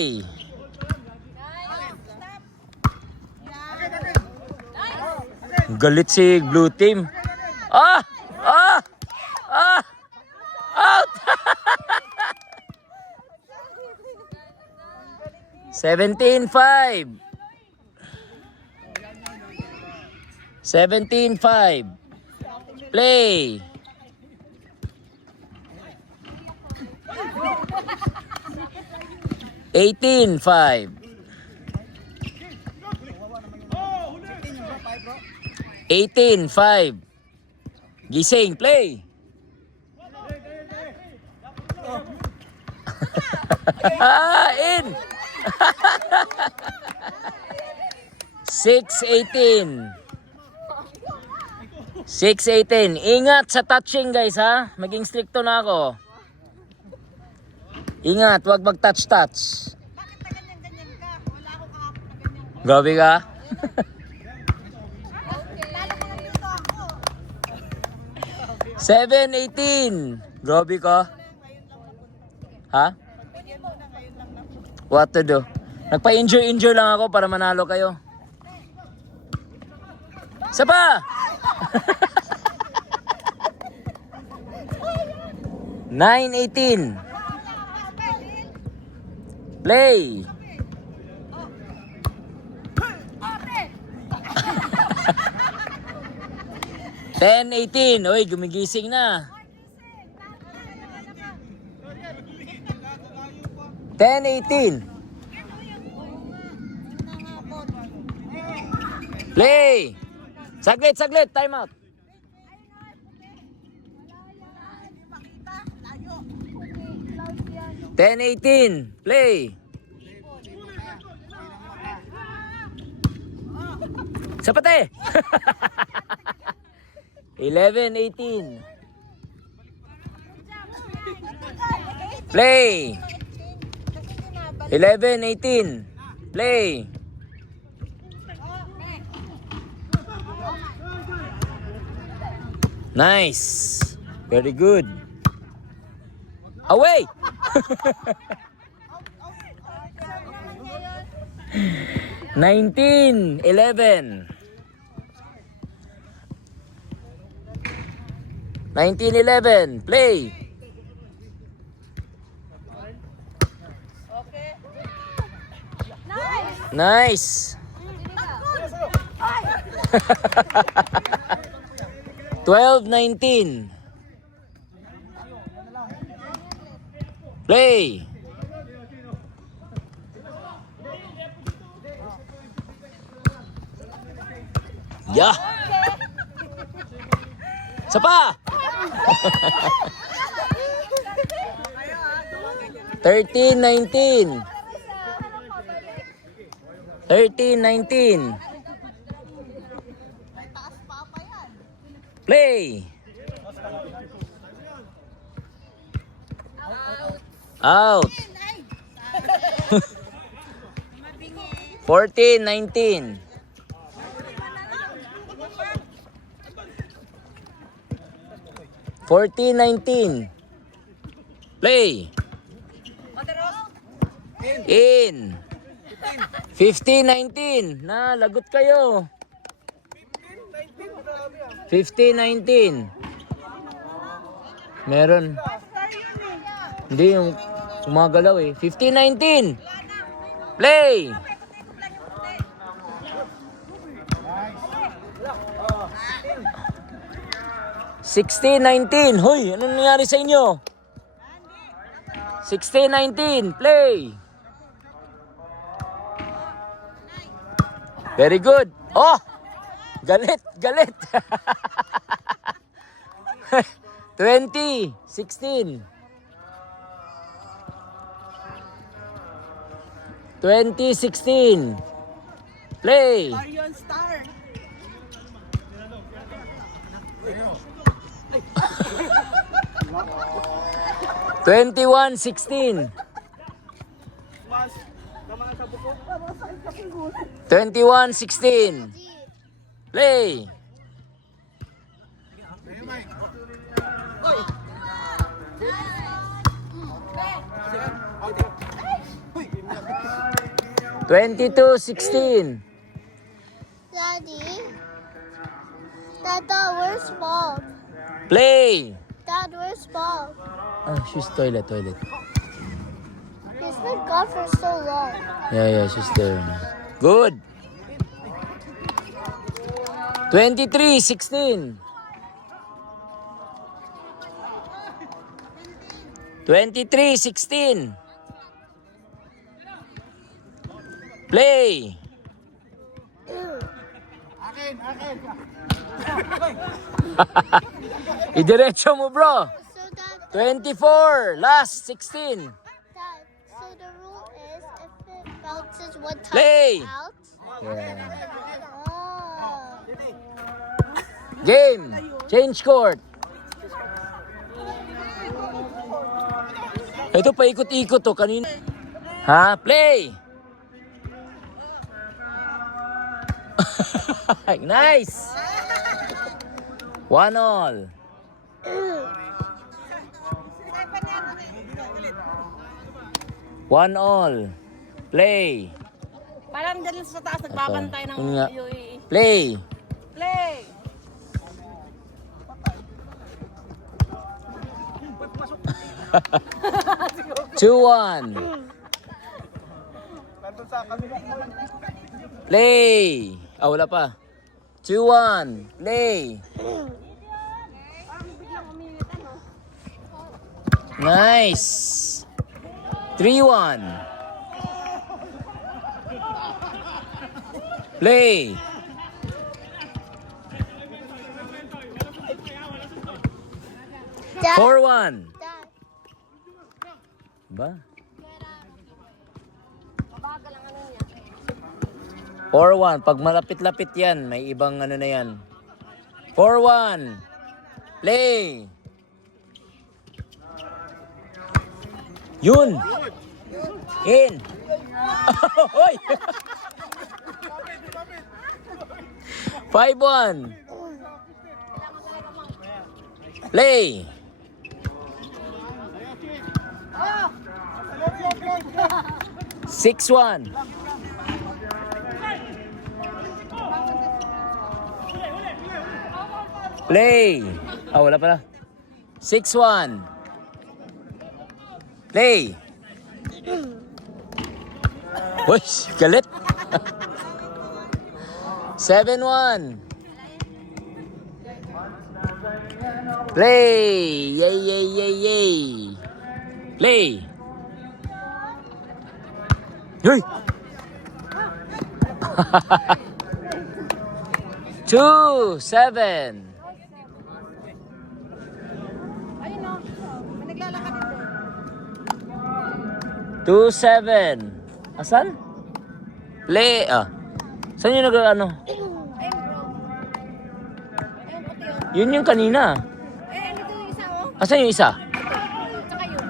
Play. Galit si Blue Team. Ah! Ah! Ah! Out! 17-5. 17-5. Play. Eighteen, 5. 18-5. Gising, play. In. 6-18. 6-18. Ingat sa touching, guys, ha. Maging stricto na ako. Ingat, wag mag-touch-touch. Bakit na ganyan-ganyan ka? Wala akong kahapon na ganyan. Gabi ka? Lalo ko nandito ako. 7-18. Grabe ka. Ha? What to do? Nagpa-injure lang ako para manalo kayo. Isa pa! 9-18. Play! 10-18. Uy, gumigising na. 10-18. Play! Saglit, saglit. Time out. 10-18. Play! Sapate! 11-18. Play! 11-18. Play! Nice! Very good. Away! 19-11. 19-11. Play! Nice! 12-19. Play! Yeah! Sapa! 13-19. 13-19. Play! Out! 14-19. 14-19. Play! In! 15-19. Na, lagot kayo. 15-19. Meron. Hindi yung gumagalaw eh. 15-19. Play! $16-19. Hoy, ano nangyari sa inyo? 16-19. Play! Very good. Oh! Galit, galit. 20-16. 20-16. Play! Arion Star. 21-16. 21-16. Play! 22-16. Daddy, Dada, where's Bob? Play. Dad, where's Bob? Oh, she's toilet. He's been gone for so long. Yeah, she's there. Good. 23-16. 23-16. Play. Idiretso mo, bro. So Dad, 24. Last 16. Dad, so the rule is if it bounces one time Play. it's out. Yeah. Oh. Game. Change court. Ito paikot-ikot to kanina. Ha? Play. Nice. 1-1. 1-1. Play. Parang dyan sa taas, nagbabantay ng Yun nga. UAE. Play. Play! 2-1. Play. Wala pa. 2-1. Play. Nice. 3-1. Play. Dad, 4-1. Dad, Ba? 4-1. Pag malapit-lapit yan, may ibang ano na yan. 4-1. Play. Yun. In. Hoy. 5-1. Play. Oh! 6-1. Play. Wala pala. 6-1. Play. Uy, galit. 7-1. Play. Yay. Play. Hey. 2-7. Ayun o. May naglalakad dito. 2-7. Asan? Play. Saan yung ano? Ayun bro. Ayun puti o. Yun yung kanina. Dito yung isa o. Asan yung isa? Tsaka yun.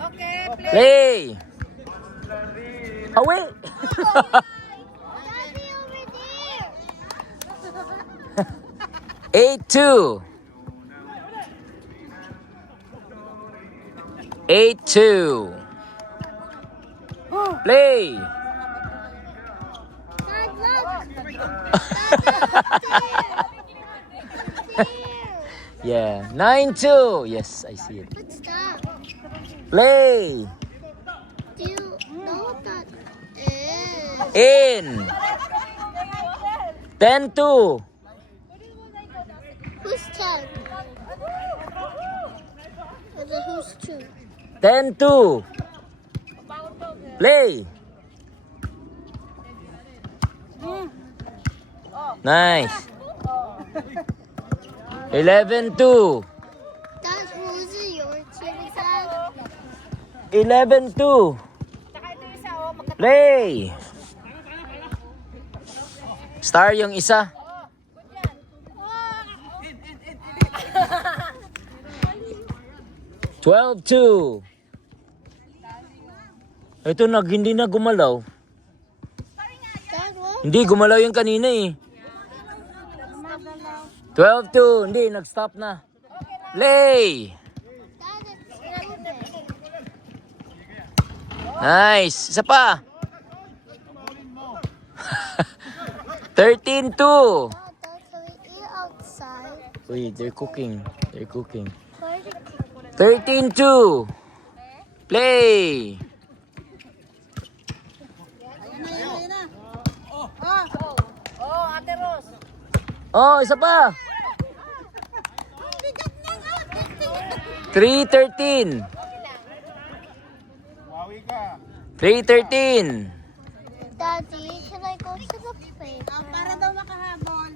Okay, play. Play. Wait. Daddy over there. 8-2. 8-2. Play. Dad, look. There. Yeah. 9-2. Yes, I see it. What's that? Play. Do you know what that is? In. 10-2. Who's 10? And then who's 2? 10-2. Play. Nice. 11-2. Dad, who's it your team again? 11-2. Tsaka ito yung isa o. Play. Star yung isa. 12-2. Ito hindi na gumalaw. Dad, what? Hindi, gumalaw yung kanina eh. 12-2. Hindi, nag-stop na. Play. Dad, it's moving. Nice. Isa pa. 13-2. Dada, can we eat outside? Wait, they're cooking. They're cooking. Where the 13-2. Play. Oh, Ate Ros. Oh, isa pa. 3-13. 3-13. Daddy, can I go to the playground? Para daw makahabol.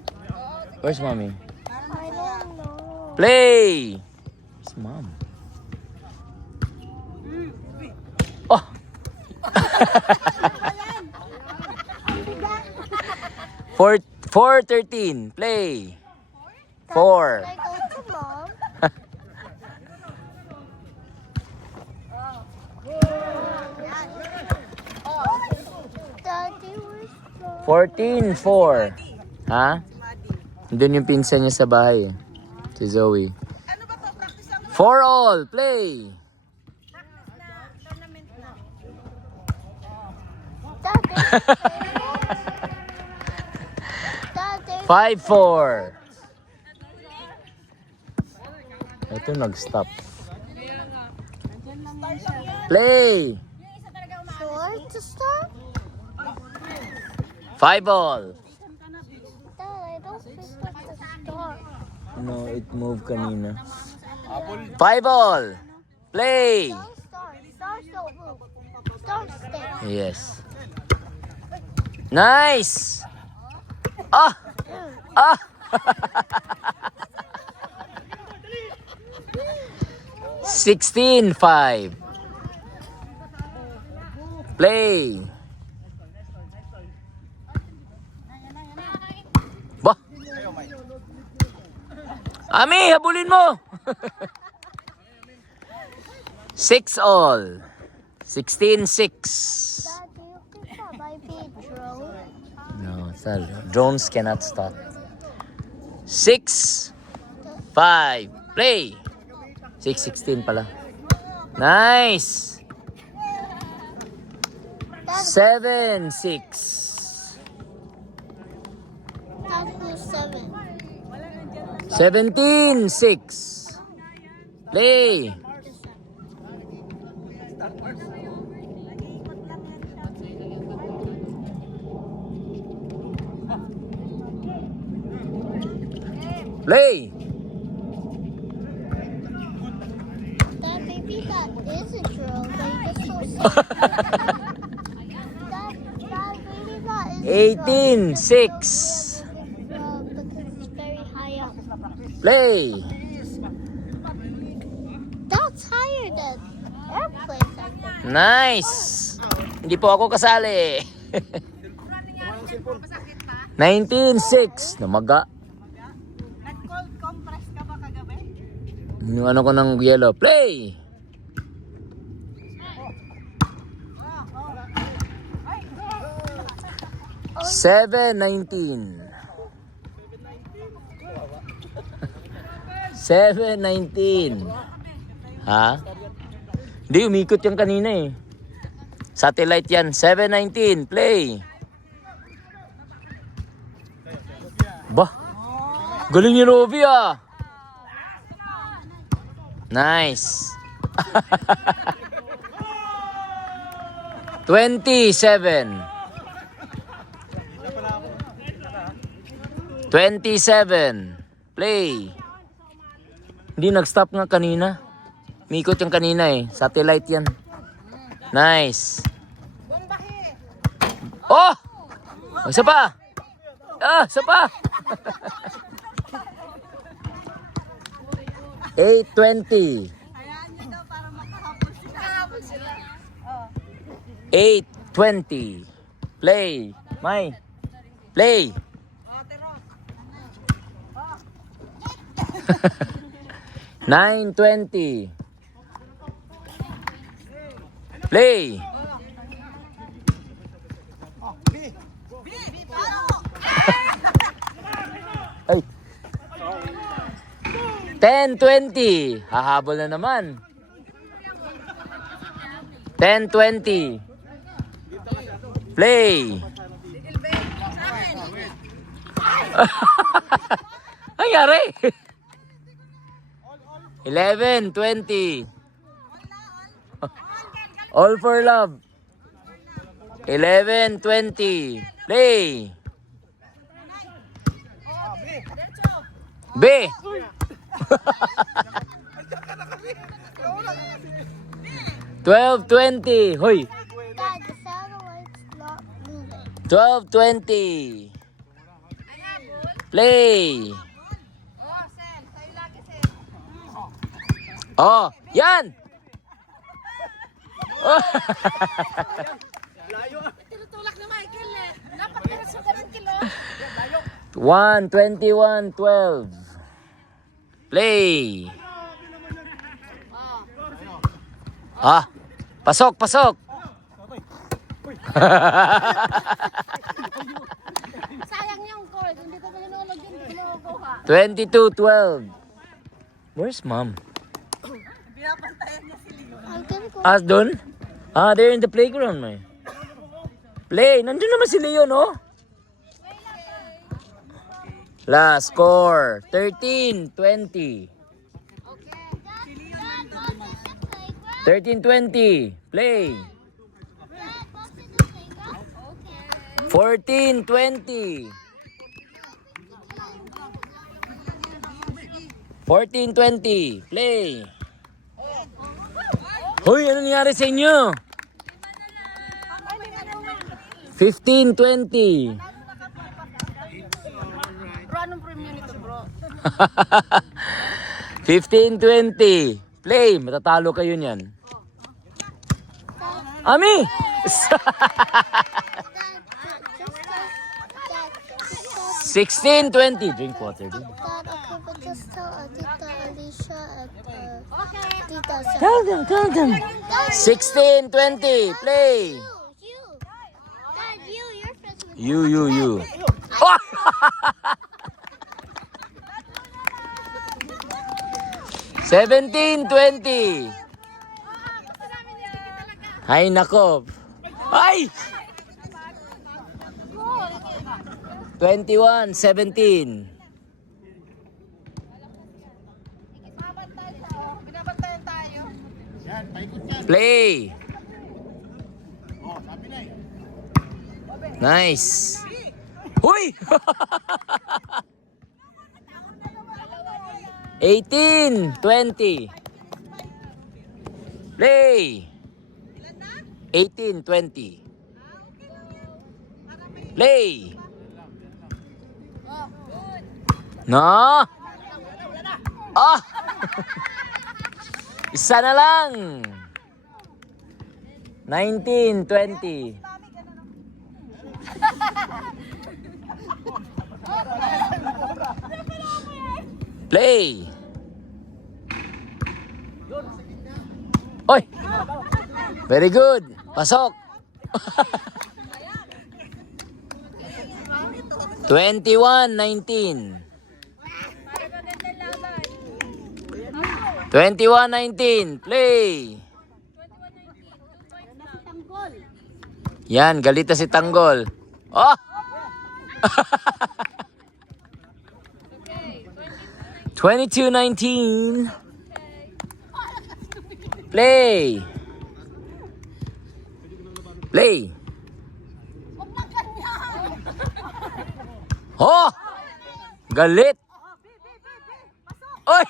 Where's mommy? I don't know. Play. It's mom. Oh. 4-13. Play. 4. Can I go to mom? Daddy, where's mom? 14-4. Ha? Doon yung pinsan niya sa bahay. Si Zoe. 4 all. Play. Daddy. Daddy. 5-4. Ito nag-stop. Play. Sure to start? 5 all. Dad, I don't think that's a start. No, it moved kanina. 5 all. Play. Don't start. Stars don't move. Stars stay. Yes. Nice. Ah. Ah. 16-5. Play. Bah. Ami, habulin mo. 6 all. 16-6. Daddy, you think that might be a drone? No, sir. Drones cannot stop. 6-5. Play. 6-16 pala. Nice. Daddy, 7-6. Daddy, who's 7? 17-6. Play. Play. Dad, maybe that is a drone, but you just don't see it. Dad, maybe that is a drone. 18-6. Because it's very high up. Play. That's higher than airplanes, I think. Nice. Hindi po ako kasali. 19-6. Namaga. Nag-cold compress ka ba kagabi? Yung ano ko ng yellow. Play. Oh, 7-19. 7-19. Ha? Hindi, umikot yung kanina eh. Satellite yan. 7-19. Play. Bah. Galing ni Robbie ah. Nice. 27. 27. Play. Hindi nag-stop nga kanina. Mikot yung kanina eh. Satellite yan. Nice. Oh! Isa pa. Ah, isa pa. 8-20. 8-20. Play. May. Play. 9-20. Play. Ay. 10-20. Hahabol na naman. 10-20. Play. Nangyari? 11, 20. All for love. 11, 20. Play. B. 12, 20. Hoy. Dad, the satellite's not moving. 12, 20. Play. Oh, yan. Oh. Tinutulak ni Michael eh. Dapat diretso ka ng kilo. 1, 21, 12. Play. Ah, pasok, pasok. Sayang yung cord. Hindi ko manunulog yun. Kinukuha. 22, 12. Where's mom? Binapantayan niya si Leo. I'm gonna go. Ah, doon? Ah, they're in the playground, man. Play. Nandun naman si Leo, no? Last score. 13, 20. 13, 20. Play. 14, 20. 14, 20. Play. Hoy, ano nangyari sa inyo? 15, 20. Bro, anong premium nito, bro? 15, 20. Play. Matatalo kayo niyan. Ami! Dad, 16, 20. Drink water, dude. okay, but just tell Tita Alicia and Tita Sarah. Tell them. 16, 20. Play. You. Dad, you're friends with You. Oh! 17, 20. Ay, nako. Ay! 21, 17. Binabantayan tayo. Play. Nice. Huy! 18, 20. Play. 18, 20. Play. No. Ah. Isa na lang. 19, 20. Play. Oy. Very good. Pasok. 21, 19. 21, 19. Play. Yan, galit na si Tanggol. Oh! 22-19. Play. Play. Oh! Galit. Oy!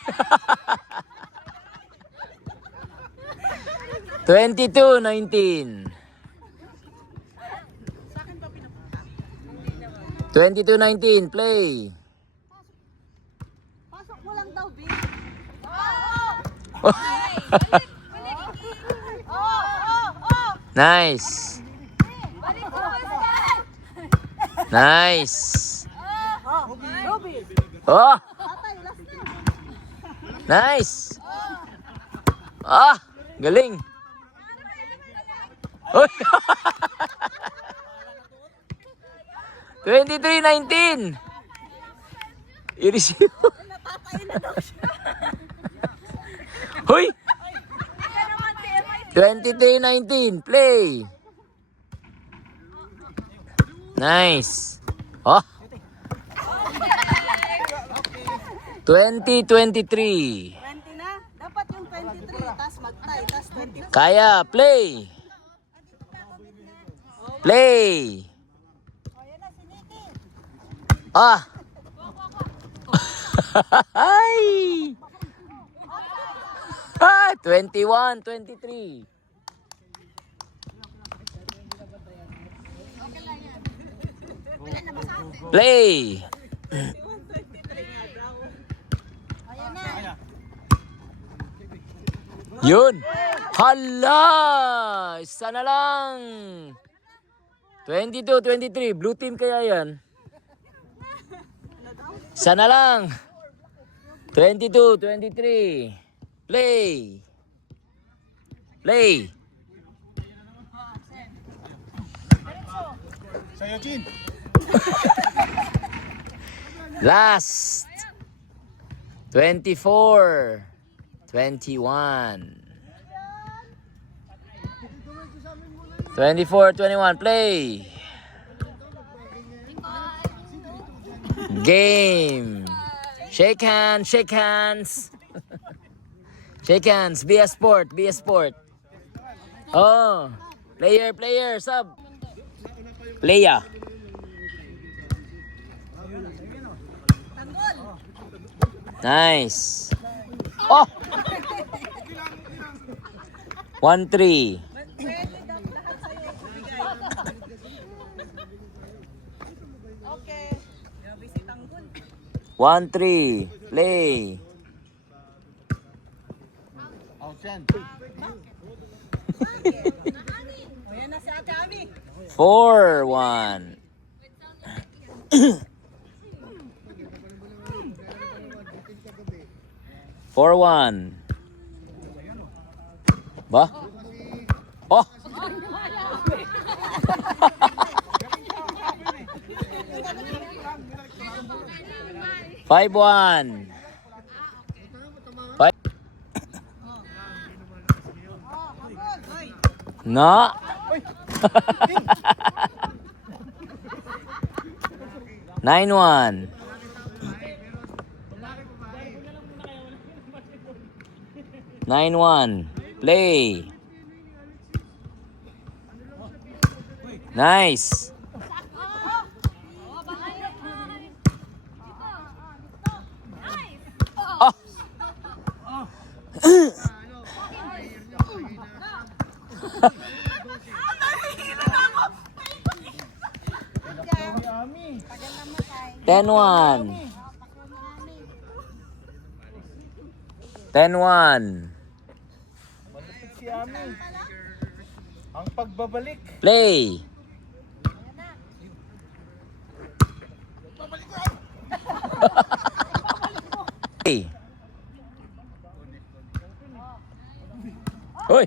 22-19. 22-19. Play. Pasok mo lang daw, B. Nice. Nice. Oh. Nice. Ah, galing. Oy. 23-19. I-receive. Hoy. 23-19. Play. Nice. Oh. 2023. 20 na? Dapat yung 23, tas mag-tie, tas 24. Kaya, play. Play. Ah. Ay. Ah, 21, 23. Play. Yun. Hala! Isa na lang. 22, 23. Blue team kaya yan. Isa na lang. 22, 23. Play. Play. Sa'yo, Chin. Last. 24. 21. 24, 21. Play. Game. Shake hands, shake hands. Shake hands. Be a sport, be a sport. Oh. Player, player, sub. Playa. Nice. Oh. 1-3. Okay. Grabe si Tanggol. 1-3. Play. Oh, Chin. O yan na si Ate Ami. 4-1. Four one. Ba? Oh. 5-1. No. 9-1. 9-1. Play. Nice. Oh. Ten one. 10-1. Malapit si Ami. Ang pagbabalik. Play. Play. Hoy.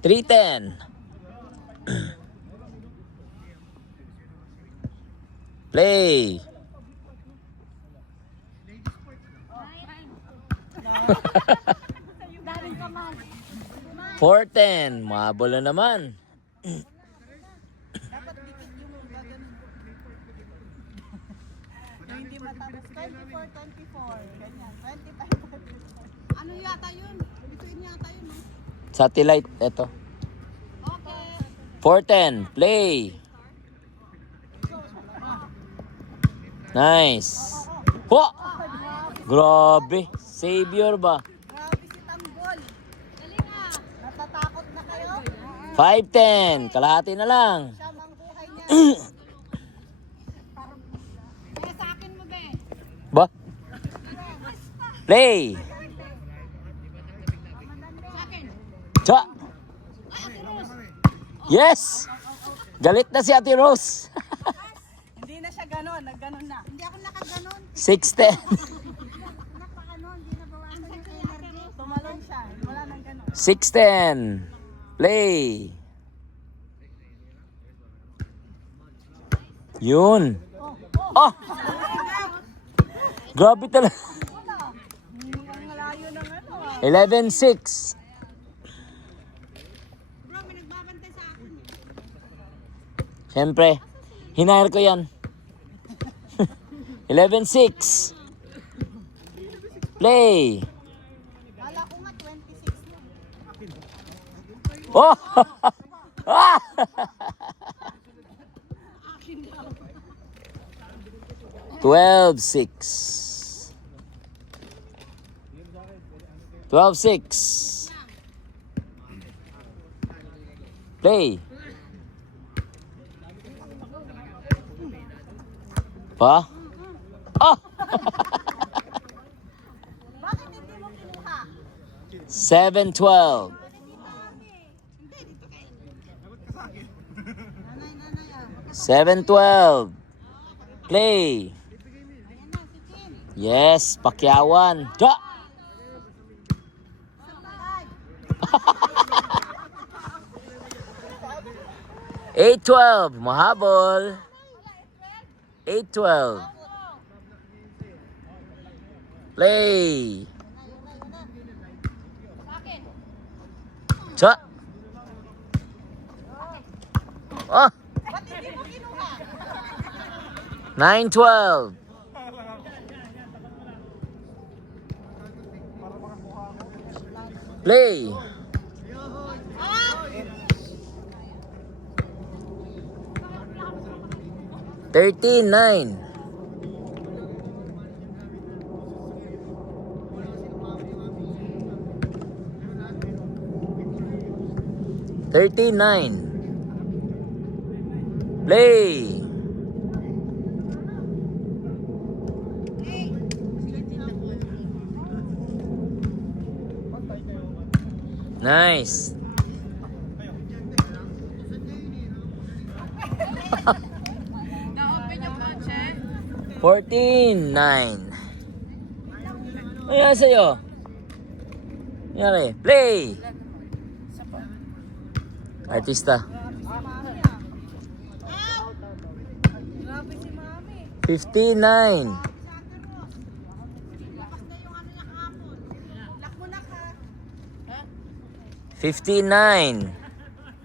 3-10. Play. 4-10. Mabola naman. Dapat dikit yung gagawin. Hindi matapos. 24, 24. Ganyan. 25. Ano yata yun? Bituin yata yun. No? Satellite. Eto. Okay. 4-10. Play. Nice. Ho! Grabe. Savior ba? Grabe si Tanggol. Galing nga. Natatakot na kayo? 5-10. Kalahati na lang. Siya ang buhay niya. Kaya sa akin mo ba eh. Ba? Play. Sa akin. Cha. Yes. Galit na si Ate Rose. Hindi na siya ganon. Nagganon na. Hindi ako nakaganon. 6-10. Nakaganon. Hindi na bawasan yung energy. Tumalon siya. Wala nang ganon. 6-10. Play. Yun. Oh! Grabe talaga. Ang layo ng ano. 11-6. Bro, may nagbabantay sa akin. Siyempre, hinahir ko yan. 11-6. Play. Kala ko nga 26 na. Oh! Ah! 12-6. 12-6. Play. Pa? Oh! Bakit hindi mo kinuha? 7-12. Nanay, ah. 7-12. Play. Ayan na, si Kim. Yes, pakyawan. Ja! Sabay. 8-12. Mahabol. 8-12. Play. Ja! Oh! Ba't hindi mo kinuha? 9-12. Play. 13-9. Play. Nice. Na-open yung kotse? 14-9. Ano yan sa'yo? Nangyari? Play. Artista. Grabe si Mami. 59. Lakas na yung ano niya kahapon. Lock mo na ka. 59.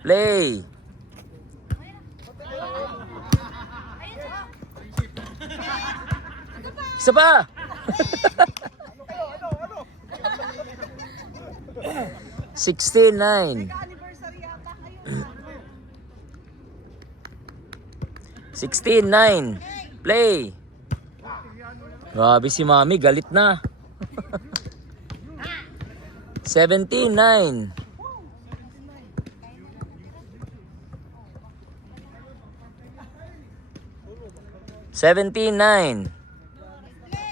Play. Isa pa. 69. Anniversary yata kayo. 16-9. Play. Grabe si Mami, galit na. 17-9.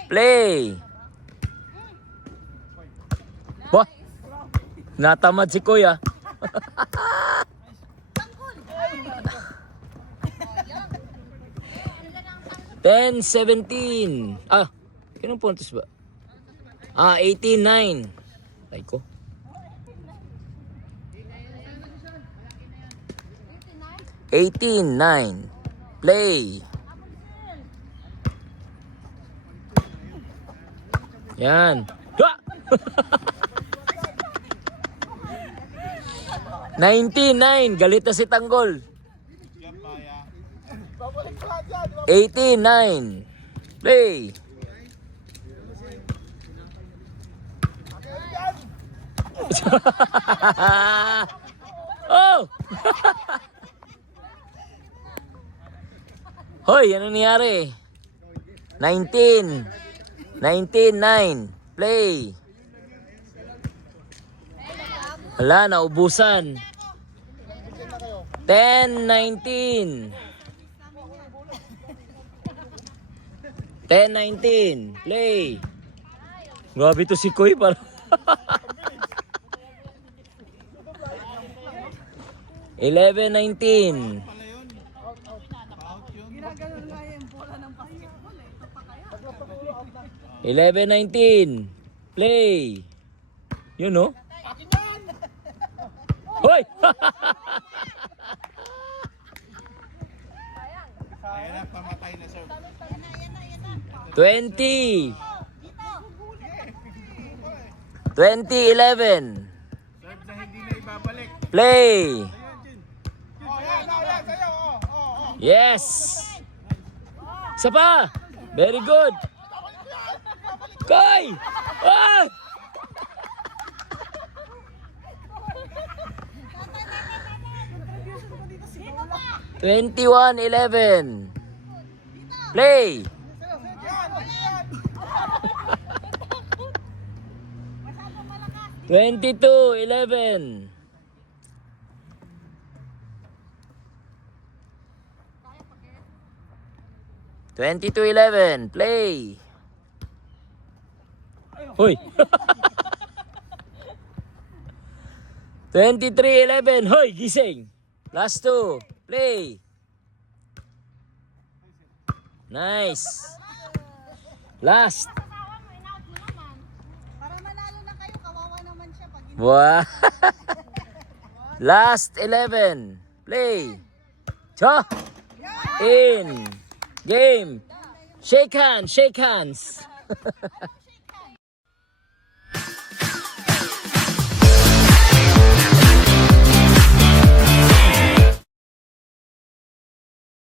Play. Wah, natamad si Kuya. 10-17. Ah, kinong puntos ba? 18-9. Ay ko. 18-9. Play. Yan. Ha! 99. Galit na si Tanggol. 89. Play. Oh! Hoy, ano nangyari? 19. 19-9. Play. Wala, naubusan. 10-19. 10-19. Play. Grabe to si Koy para. 11-19. Ginagano nga yung bola ng basketball eh. Ito pa kaya? 11-19. Play. Yun no? Hoy! Ayan na, pamatay na sir. 20. 20-11. Serve na hindi na ibabalik. Play. Oh, yan, sa'yo. Oh. Yes. Isa pa. Very good. Koy! Ah! 21-11. Play. 22-11. 22-11. Play. Hoy. 23-11. Hoy, gising. Last two. Play. Nice. Last. Para manalo na kayo, kawawa naman siya pag hindi. Wow. Last 11. Play. Cha. In. Game. Shake hands. Shake hands.